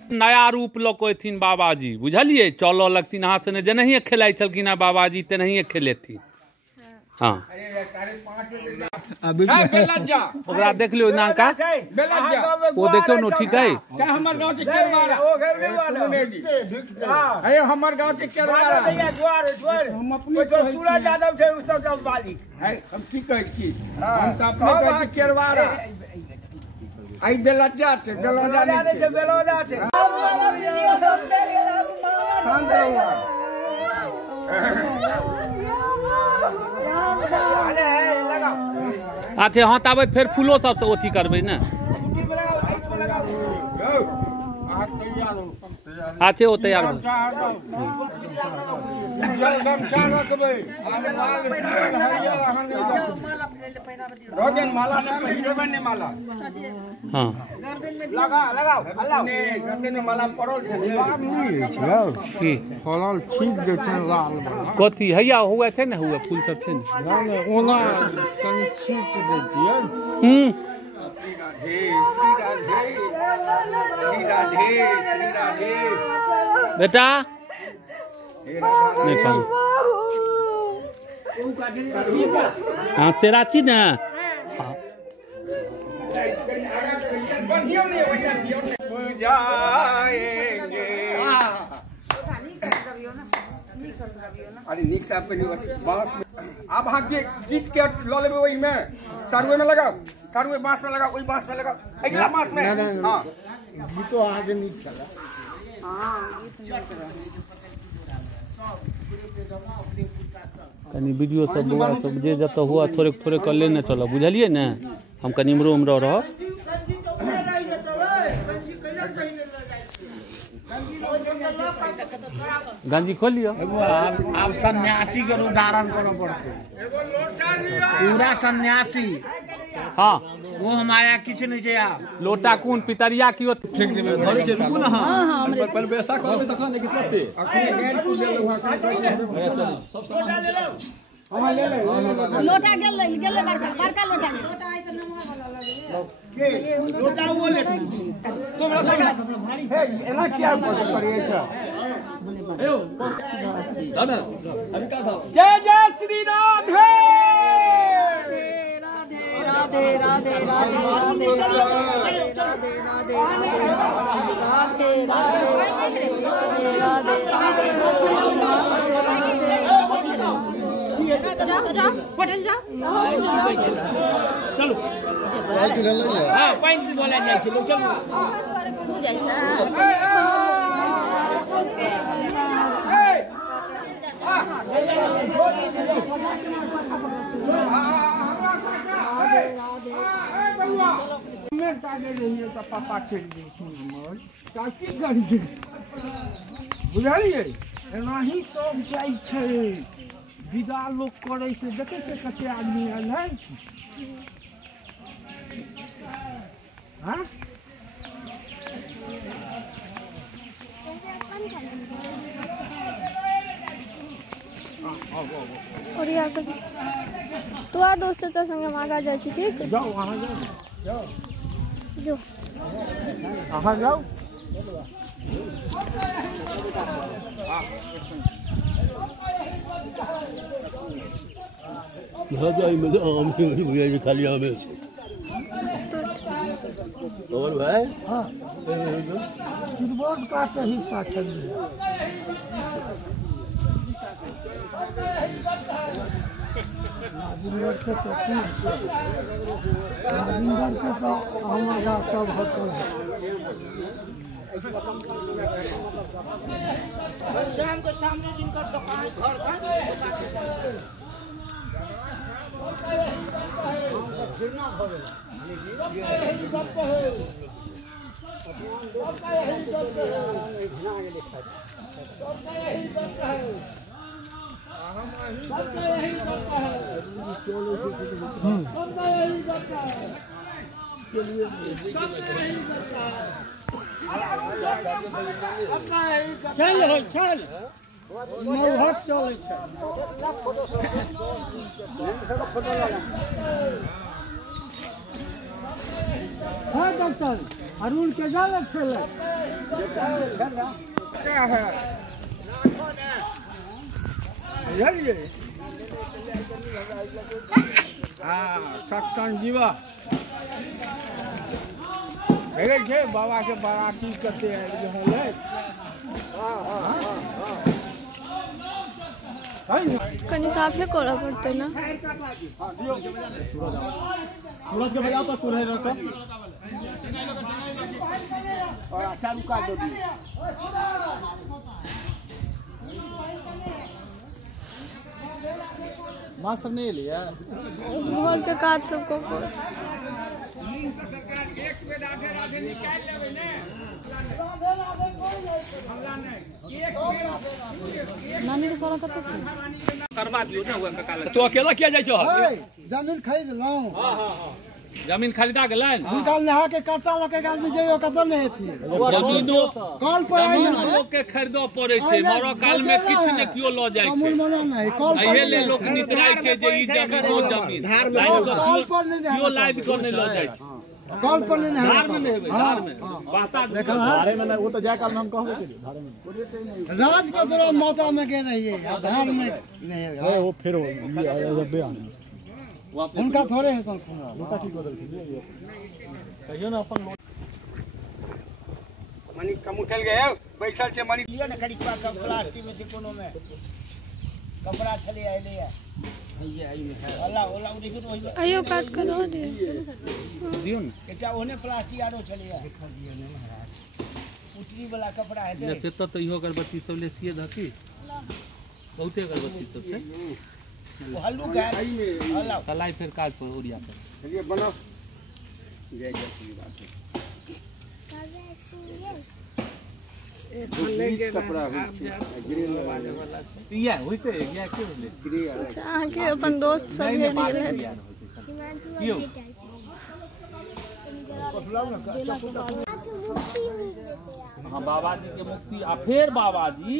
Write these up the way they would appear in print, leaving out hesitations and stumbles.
नया रूप लौकथिन बाबाजी बुझलिए चल लगथिन हाथ से जेनाहिए खेलाइ छलखिन बाबाजी तेनाहिए खेलेथिन। हाँ ओकरा देख लियो ना का वो देखियो न ठीक है हमर गांव से केरवारा अरे हमर गांव से केरवारा हम अपने सूरज यादव छै उ सब वाली हम की कहै छी हम त अपने कहै छी केरवारा आई बेलज्जा छै बेलज्जा छै शांत रहो आथे हाँ तब फिर फूलो सबसे अथी करबे ना आथे वो तैयार हाँ कथी हैया हुआ थे ना हुआ फूल सब थे बेटा नहीं पाऊँ हाँ सेराची ना अरे नीक साहब के बांस अब हाँ गीत के लो लेबे वही में सारुए में लगाओ सारुए बांस में लगाओ वही बांस में लगाओ अगला बांस में हां गीतो आगे नीक चला कनी वीडियो सब बुआ सब जे जत हुआ थोड़े थोड़े कर लेने चलो बुझलिए ना हम कनी इमरो उमरो रह गंजी खोल लियो अब सन्यासी के उदाहरण करो पड़ते पूरा सन्यासी हाँ वो हमारा किछ नहीं छै लोटा कौन पितरिया की फेंक देबे घर से रुकू ना हां पहले व्यवस्था करबे तखन नहीं कितते अखने गैल पूजे लोहा का सब सामान ले लो हम ले ले लोटा गेल बड़का लोटा आइ त नमहा वाला लगे के लोटा वो ले तोरा भारी है एना क्या पड़े छै एयो दादा हम का था जय जय श्री राधे राधे राधे राधे राधे राधे चलो हां पानी बोला जाय छै लोग चलो पापा चल बुझलिए एनाही सब जाइ छै विदा लोग करे से देखे छै कते आदमी आयल है हां और यार तू आ दोस्त संगे मागा जाय छी ठीक जाओ वहां जाओ जो वहां जाओ जाई में आम भैया जी खाली आम है और भाई हां फुटबॉल का सही साथ है राजेंद्र के तो हमारा सब होता है शाम को सामने जिनका दुकान घर चल मौहत चले डॉक्टर अरुण के जाल खेले क्या है हाँ सत्संग जीवा बाबा के बाराती करते हैं कहीं साफे कोड़ा पड़ते ना सूरज के बजाओ तो सूरज रहता और अचार काट दो माँ सब नहीं लिया घर के काज सबको कुछ करवा दियो ना हुआ काका तो अकेला किया जाए छो जमीन खरीद लो जमीन खरीदा गेलन निकाल नहा के कच्चा लगे आदमी जइयो कतौ नहीं थी जमीनो कॉल पर आई जमीन लोग के खरीदो पड़े छै मरो काल में किछ ने कियो ल जाय छै अमूल मना नहीं कॉल पर एहे ले लोग नितराय छै जे ई जमीन ओ जमीन कॉल पर नहीं कियो लाद कर नहीं ल जाय छै कॉल पर नहीं धार में नहीं हेबे धार में बाता देखल धारे में नहीं वो तो जाए काल में हम कहबे के धारे में राज के तरह माता में गए रहिए धार में नहीं अरे वो फिर ये जब बयान उनका थोड़े है कौन लुटा की बदल थी कहियो ना अपन मनी कम उठल गए बैठल छे मनी लियो ना खड़ी प्लास्टिक में से कोनो में कपड़ा छले आइले है अल्लाह ओला देखो तो वही आयो काट कर दो दे दियो ना केटा ओने प्लास्टिक आरो छले है उतरी वाला कपड़ा है जैसे तो इहो अगरबत्ती सब ले सिए धकी बहुते अगरबत्ती सब छै वो हल्लू का अल्लाह कलाई फिर काज पर ओरिया कर चलिए बनाओ जय जय की बात है कपड़ा ग्रिल लगाने वाला या होइते या के होले ग्रिल आके अपन दोस्त सब भेट गेले कियो हाँ बाबाजी के मुक्ति आ फिर बाबाजी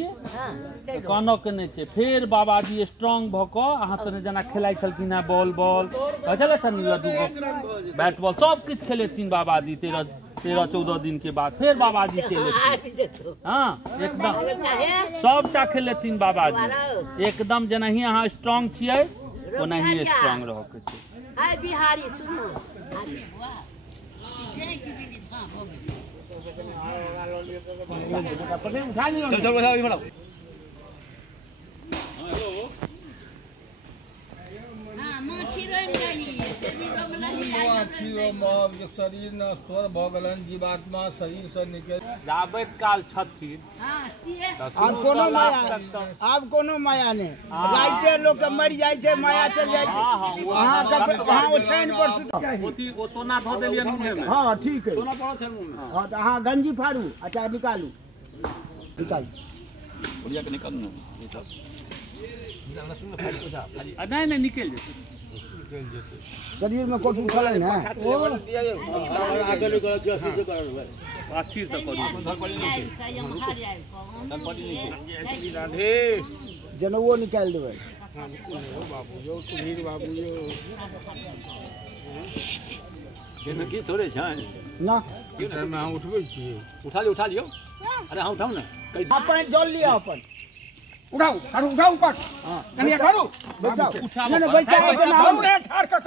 कहनो के नहीं छै फिर बाबाजी स्ट्रांग भ क अहाँ सने जना खेलाइ छलखिन है बॉल बॉल चले था दूगो बैट बॉल सब किछ खेलेथिन बाबाजी 13-14 दिन के बाद फिर बाबाजी खेलेथिन हाँ एकदम सबटा खेलेथिन बाबाजी एकदम जेनाहि अहाँ स्ट्रांग छियै ओनाहि स्ट्रांग रह के छै हाय बिहारी सुनो चल चल बसा अभी बढ़ाओ शरीर न स्वर भगलन जीवात्मा शरीर से निकल जाबैत काल छथिन अब कोनो माया नहीं राइते लोग के मर जाय छै माया चल जाय छै वहां वहां ओछैन पर ओती ओ सोना ध देलियै मुंह में हां ठीक है सोना पड़ो छै मुंह में हां तो हां गंजी फाड़ू अच्छा निकालू निकाल बढ़िया के निकाल ना ये सब नहीं नहीं निकल जेतै शरीर में कोठू खले ना आगे ले कर जो से कर अस्थिर से करू राधे जनवो निकाल देबै बाबू यो सुधीर बाबू यो ये की थोड़े छै ना क्यों ना हम उठबै छी उठा लियो अरे हम उठाऊ ना अपन जल लिया अपन उठाओ सारू उठाओ ऊपर हां कनिया करू बैठा नहीं बैठा है ना हम रे ठार का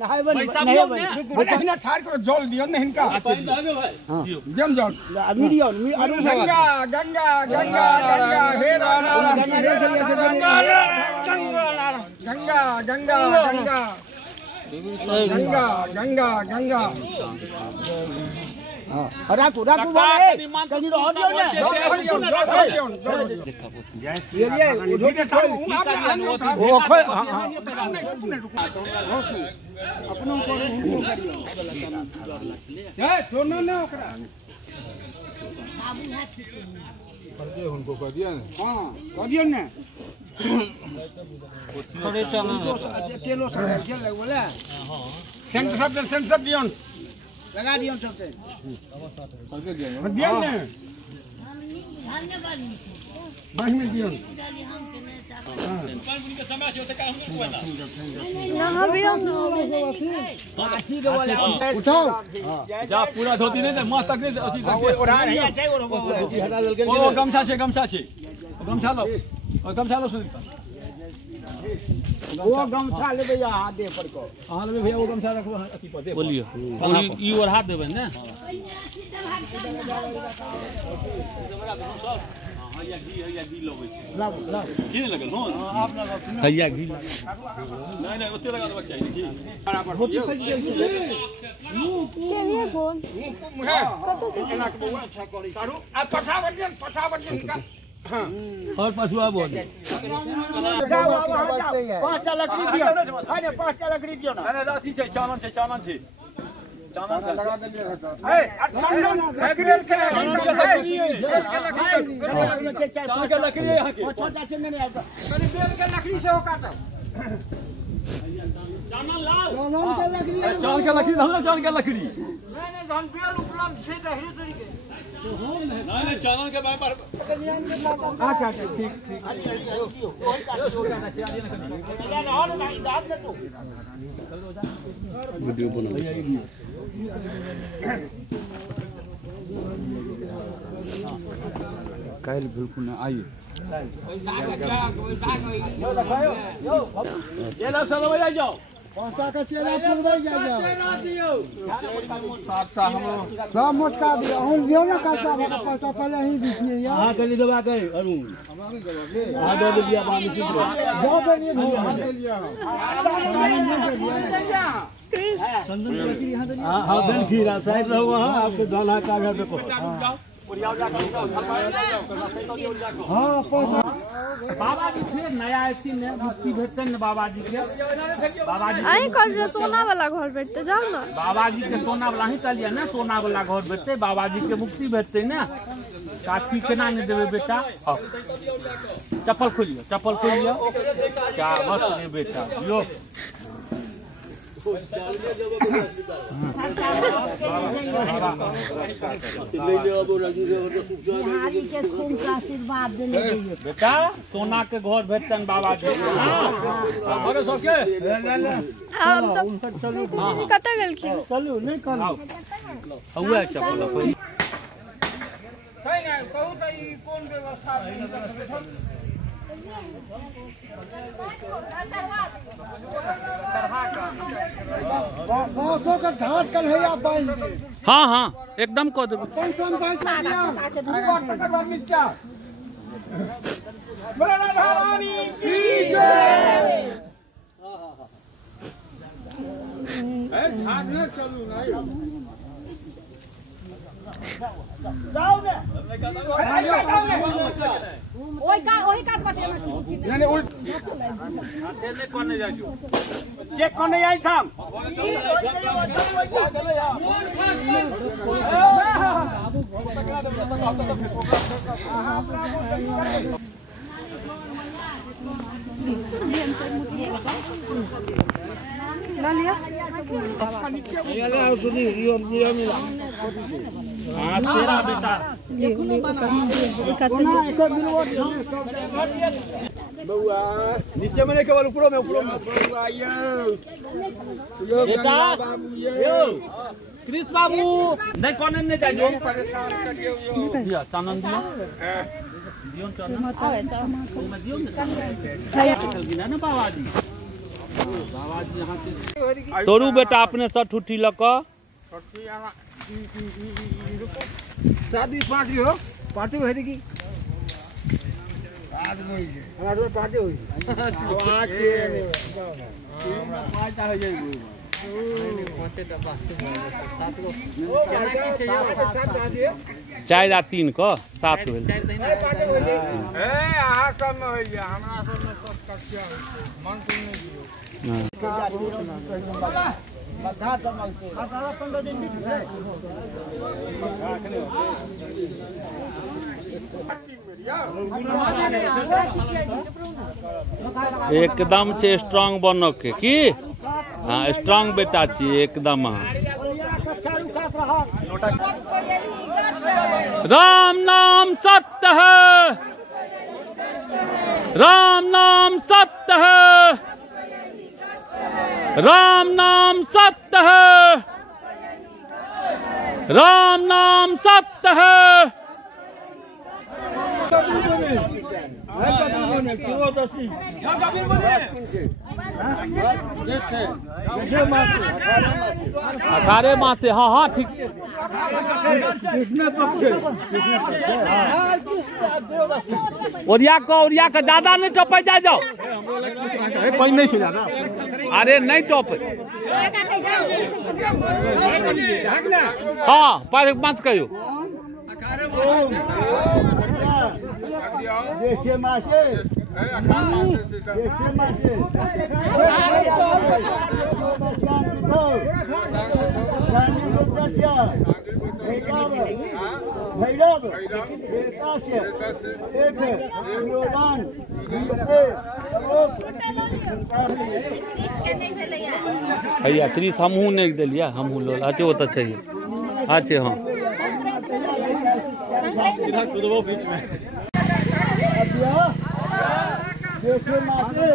नहाय बन नहीं बन बैठा ना ठार करो जल दियो ना इनका पानी दे भाई दियो जम जल वीडियो अरुण गंगा गंगा गंगा गंगा हे राम गंगा गंगा गंगा गंगा गंगा गंगा गंगा हां राखू राखू बोले कनी रह दियो ना ये उठो के छोड़ ओ हां अपनो करू उनको करियो ए छोड़ना ना ओकरा करके उनको कर दिया ना हां कर दियो ना थोड़े चला तेलो से जेल लग बोला सेंट सब दियो लगा दियो सबसे करके दियो ना धन्यवाद में दियो उठाओ जा पूरा धोती नहीं मस्त तक ओ गमछा छे गमछा लो सुनीता वो गमछा ले भैया हाथ दे पर को हां ले भैया वो गमछा रखो अथी पर दे बोलियो ई ओढ़ा देबे ने हैया घी लगै छै लाओ घी नहीं लगल हो आप ना हैया घी नहीं ओते लगा देबा चाहिए घी बराबर के लिए फोन आ पठा बजन का और पछुआ बोल 5 लकड़ी दियो अरे 5 लकड़ी दियो ना अरे अथी छै चानन छै चानन से लगा देलिए ए चानन लकड़ी के लकड़ी यहां के छोटा से नहीं आता कनी बेल के लकड़ी से हो काटो चानन लाओ चान के लकड़ी हम चान के लकड़ी नहीं धन बेल उपलब्ध छै त हेरे तरी के नहीं चानन के बाय पर अच्छा ठीक वीडियो बना काल बिल्कुल ना आइए ये लो चलो भैया जाओ पहुंचा के चेला पुरबै जाओ सब मोटका दियो हम दियो ना काटा पैसा पहले ही दीजिए यार हां गली दबा के अरुण हां दे दिया बात में दो बनिए हां दे लिया हां दिन खीरा साइड रहो वहां आपके दाना कागज देखो हां पैसा बाबा जी फिर नया ऐसी ने मुक्ति भेटते ने बाबा जी के बाबा जी आई कल जे सोना वाला घर भेटते जाओ ना बाबा जी के सोना वाला ही चलिए ना सोना वाला घर भेटते बाबा जी के मुक्ति भेटते ना काठी केना नहीं देवे बेटा चप्पल खोलियो क्या बस ये बेटा यो बेटा सोना के घर भेटतन बाबा जी हम सब कत गेल की चलू नहीं करू हुआ चप्पल कहू त ई कोन व्यवस्था बांसों का ढाट कर है आप बांध दे हाँ एकदम कह देबो टेंशन बांध दिया नीचा बोला रानी की जय ढाट न चलू ना जाओ ने ओही काट बटे ना नहीं उल्ट नहीं करने जाजू चेक करने आई था तेरा बेटा नीचे में नहीं केवल ऊपर में बेटा कृष्ण बाबू नहीं कोने नहीं जाइयो दिया चानन दियो दियो चानन मैं दियो ना बाबा जी यहाँ से तोरू बेटा अपने सठ उठी लक शादी पार्टी हो पार्टी हो की आज नहीं हमारे पार्टी हुई आज के पार्टी हो जाएगी चार आ 3 को 7 भेल ए आहा सब में होइया हमरा सब में सब कच्चा मन सुन नहीं दियो बता समझ के 15 दिन एकदम से स्ट्रांग बनो के की हाँ स्ट्रांग बेटा छी एकदम राम नाम सत्य है राम नाम सत्य है, राम नाम सत्य है, राम नाम सत्य है। अठारह माह से, हाँ हाँ ठीक। ओरिया का ज्यादा नहीं टपे जा जाओ। नहीं थे ज्यादा। अरे नहीं टपे। हाँ पर मत कहो। देखिए मासे, देखिए मासे, भैरव भैया त्रिश हमहूँ नहीं दिलिया, हमहूँ लो अच्छे वो तो चाहिए। अच्छे हाँ सीधा कूदो बीच में। देखिए मासे,